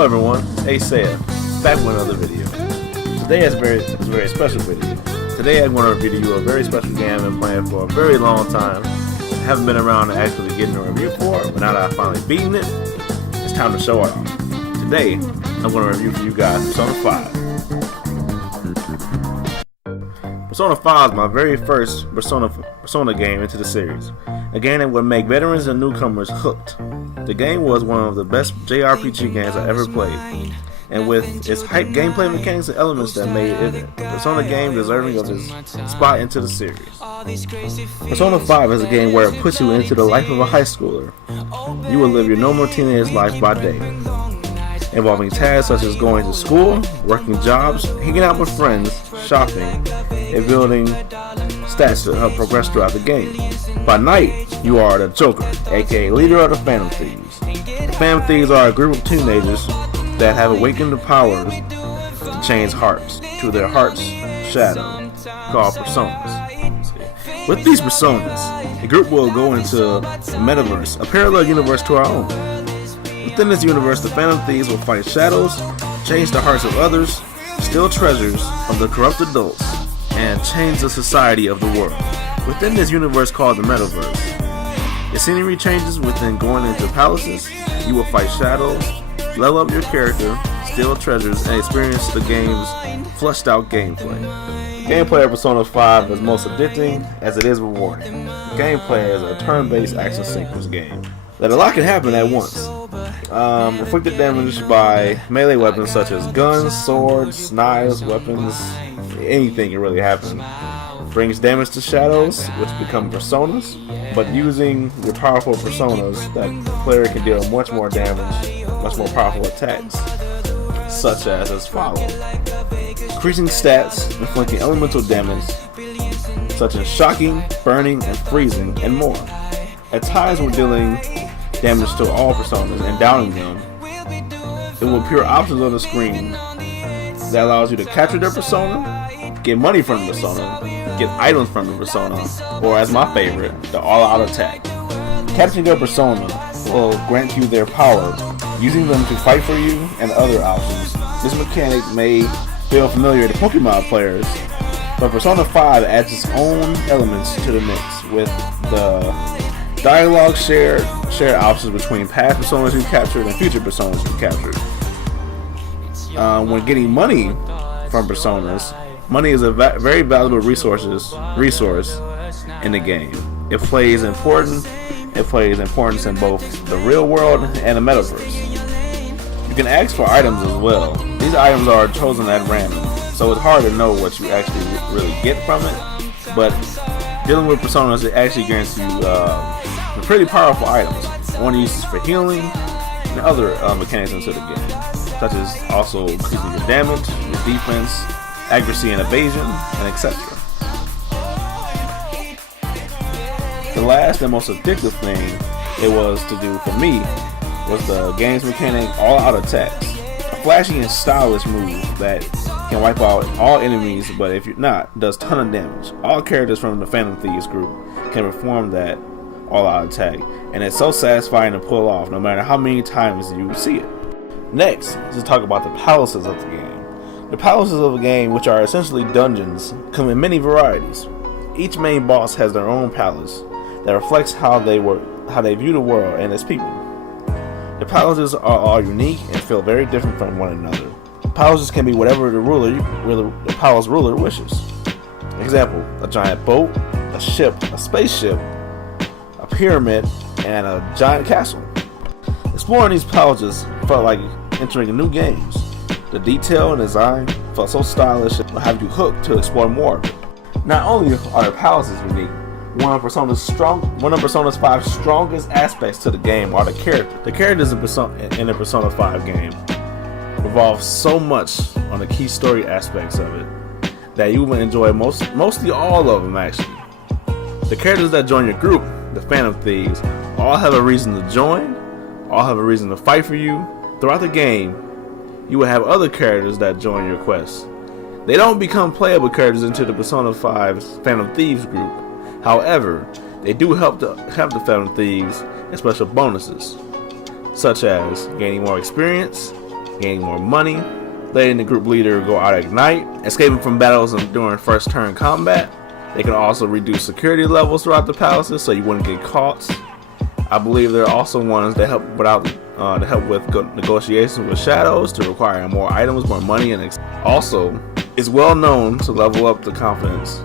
Hello everyone, Aceseiya, back with another video. Today is a very special video. Today I'm going to review to you a very special game I've been playing for a very long time. I haven't been around to actually getting a review for it, but now that I've finally beaten it, it's time to show it off. Today, I'm going to review for you guys Persona 5. Persona 5 is my very first Persona game into the series. A game that would make veterans and newcomers hooked. The game was one of the best Jrpg games I ever played, and with its hype gameplay mechanics and elements that made it a Persona game deserving of its spot into the series. Persona 5 is a game where it puts you into the life of a high schooler. You will live your normal teenage life by day, involving tasks such as going to school, working jobs, hanging out with friends, shopping, and building stats to help progress throughout the game. By night, you are the Joker, aka leader of the Phantom Thieves. The Phantom Thieves are a group of teenagers that have awakened the powers to change hearts to their heart's shadow, called personas. With these personas, the group will go into a metaverse, a parallel universe to our own. Within this universe, the Phantom Thieves will fight shadows, change the hearts of others, steal treasures from the corrupt adults, and change the society of the world. Within this universe called the metaverse, the scenery changes within going into palaces. You will fight shadows, level up your character, steal treasures, and experience the game's fleshed out gameplay. The gameplay of Persona 5 is most addicting as it is rewarding. The gameplay is a turn-based action sequence game that a lot can happen at once. Inflicted damage by melee weapons such as guns, swords, knives, weapons, anything can really happen. Brings damage to shadows, which become personas, but using your powerful personas, that player can deal much more damage, much more powerful attacks, such as follows. Increasing stats, inflicting elemental damage, such as shocking, burning, and freezing, and more. At times when dealing damage to all personas and downing them, it will appear options on the screen that allows you to capture their persona, get money from the persona, get items from the persona, or as my favorite, the all-out attack. Capturing their persona will grant you their power, using them to fight for you and other options. This mechanic may feel familiar to Pokemon players, but Persona 5 adds its own elements to the mix with the dialogue shared options between past personas you captured and future personas you captured. When getting money from personas, money is a very valuable resource in the game. It plays importance in both the real world and the metaverse. You can ask for items as well. These items are chosen at random, so it's hard to know what you actually really get from it. But dealing with personas, it actually grants you pretty powerful items. One uses for healing and other mechanics into the game, such as also increasing your damage, your defense, accuracy and evasion, and etc. The last and most addictive thing it was to do for me was the game's mechanic all-out attacks. A flashy and stylish move that can wipe out all enemies, but if you're not, does ton of damage. All characters from the Phantom Thieves group can perform that all-out attack, and it's so satisfying to pull off no matter how many times you see it. Next, let's talk about the palaces of the game. The palaces of the game, which are essentially dungeons, come in many varieties. Each main boss has their own palace that reflects how they view the world and its people. The palaces are all unique and feel very different from one another. Palaces can be whatever the palace ruler wishes. Example: a giant boat, a ship, a spaceship, a pyramid, and a giant castle. Exploring these palaces felt like entering new games. The detail and design felt so stylish and will have you hooked to explore more of it. Not only are the palaces unique, one of Persona's 5 strongest aspects to the game are the characters. The characters in the Persona 5 game revolve so much on the key story aspects of it that you will enjoy mostly all of them actually. The characters that join your group, the Phantom Thieves, all have a reason to join, all have a reason to fight for you. Throughout the game, you will have other characters that join your quest. They don't become playable characters into the Persona 5's Phantom Thieves group. However, they do help the Phantom Thieves in special bonuses, such as gaining more experience, gaining more money, letting the group leader go out at night, escaping from battles during first turn combat. They can also reduce security levels throughout the palaces so you wouldn't get caught. I believe there are also ones that help with negotiations with shadows to require more items, more money, and also it's well known to level up the confidence.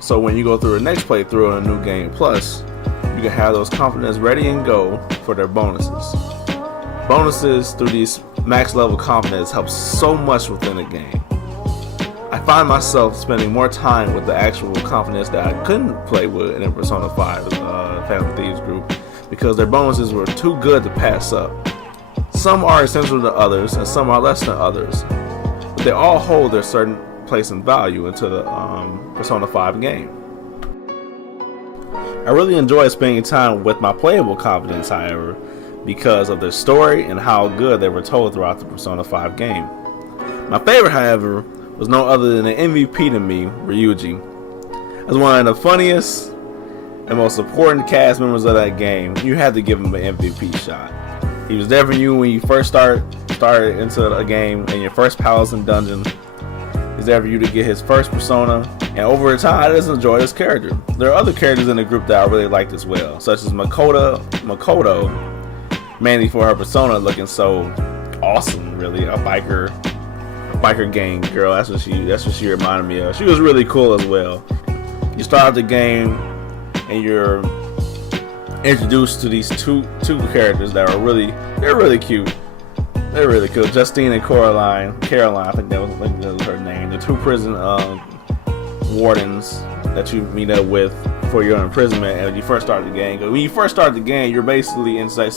So when you go through the next playthrough in a new game plus, you can have those confidence ready and go for their bonuses. Bonuses through these max level confidence help so much within the game. I find myself spending more time with the actual confidence that I couldn't play with in Persona 5 Phantom Thieves group because their bonuses were too good to pass up. Some are essential to others and some are less than others, but they all hold their certain place and value into the Persona 5 game. I really enjoy spending time with my playable confidence, however, because of their story and how good they were told throughout the Persona 5 game. My favorite, however, was no other than the MVP to me, Ryuji. As one of the funniest and most important cast members of that game, you had to give him an MVP shot. He was there for you when you first started into a game in your first palace and dungeon. He's there for you to get his first persona, and over time I just enjoyed his character. There are other characters in the group that I really liked as well, such as Makoto, mainly for her persona looking so awesome, really, a biker gang girl. That's what she reminded me of. She was really cool as well. You start out the game and you're introduced to these two characters that are really cute. They're really cool. Justine and Caroline, I think that was her name. The two prison wardens that you meet up with for your imprisonment. And when you first start the game, you're basically in such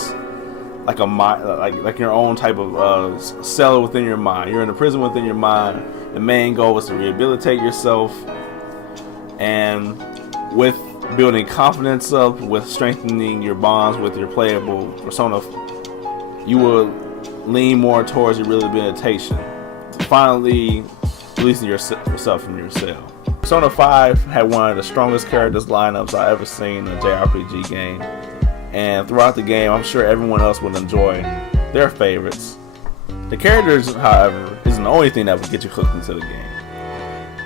like a mind, like your own type of cell within your mind. You're in a prison within your mind. The main goal is to rehabilitate yourself, and with building confidence up, with strengthening your bonds with your playable persona, you will lean more towards your rehabilitation, finally releasing yourself from your cell. Persona 5 had one of the strongest characters lineups I've ever seen in a JRPG game, and throughout the game I'm sure everyone else will enjoy their favorites. The characters, however, isn't the only thing that would get you hooked into the game.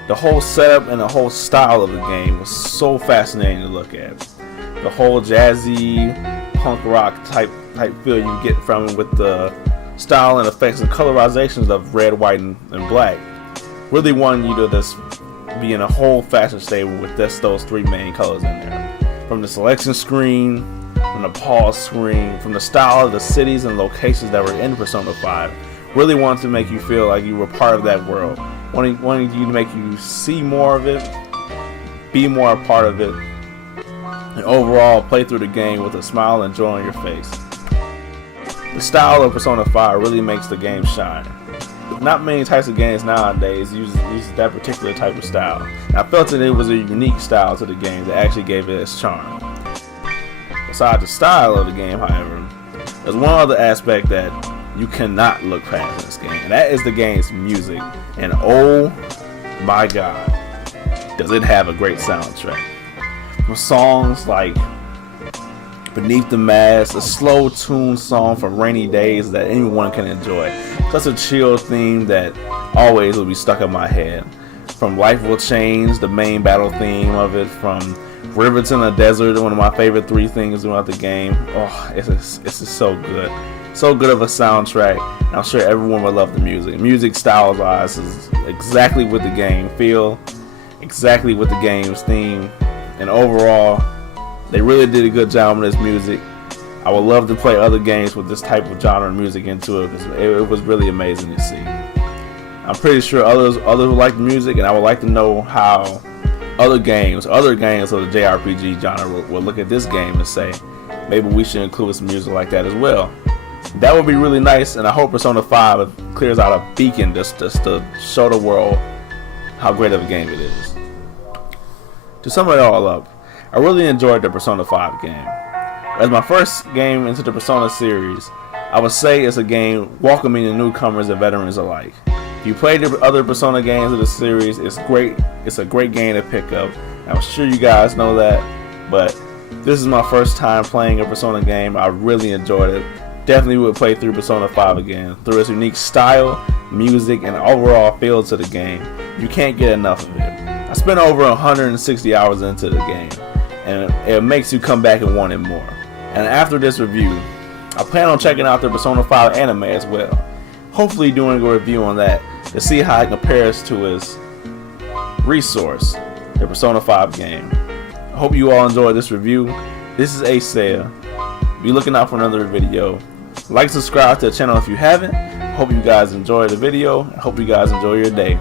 The whole setup and the whole style of the game was so fascinating to look at. The whole jazzy punk rock type feel you get from it, with the style and effects and colorizations of red, white, and black, really wanting you to just be in a whole fashion statement with just those three main colors in there. From the selection screen, from the pause screen, from the style of the cities and locations that were in Persona 5, really wanted to make you feel like you were part of that world. Wanting you to make you see more of it, be more a part of it, and overall play through the game with a smile and joy on your face. The style of Persona 5 really makes the game shine. Not many types of games nowadays use that particular type of style. And I felt that it was a unique style to the game that actually gave it its charm. Besides the style of the game, however, there's one other aspect that you cannot look past in this game, and that is the game's music. And oh my god, does it have a great soundtrack. From songs like Beneath the Mask, a slow tune song for rainy days that anyone can enjoy. Such a chill theme that always will be stuck in my head. From Life Will Change, the main battle theme of it, from Rivers in the Desert, one of my favorite three things throughout the game. Oh, it's just so good. So good of a soundtrack. I'm sure everyone will love the music. Music style-wise is exactly what the game feel, exactly what the game's theme, and overall, they really did a good job on this music. I would love to play other games with this type of genre of music into it, because it was really amazing to see. I'm pretty sure others will like the music, and I would like to know how other games of the JRPG genre will look at this game and say, maybe we should include some music like that as well. That would be really nice, and I hope Persona 5 clears out a beacon just to show the world how great of a game it is. To sum it all up, I really enjoyed the Persona 5 game. As my first game into the Persona series, I would say it's a game welcoming the newcomers and veterans alike. If you played the other Persona games of the series, it's great. It's a great game to pick up. I'm sure you guys know that, but this is my first time playing a Persona game. I really enjoyed it. definitely would play through Persona 5 again. Through its unique style, music, and overall feel to the game, you can't get enough of it. I spent over 160 hours into the game, and it makes you come back and want it more. And after this review, I plan on checking out the Persona 5 anime as well. Hopefully doing a review on that to see how it compares to its resource, the Persona 5 game. I hope you all enjoyed this review. This is Aceseiya. Be looking out for another video. Like, subscribe to the channel if you haven't. Hope you guys enjoy the video. I hope you guys enjoy your day.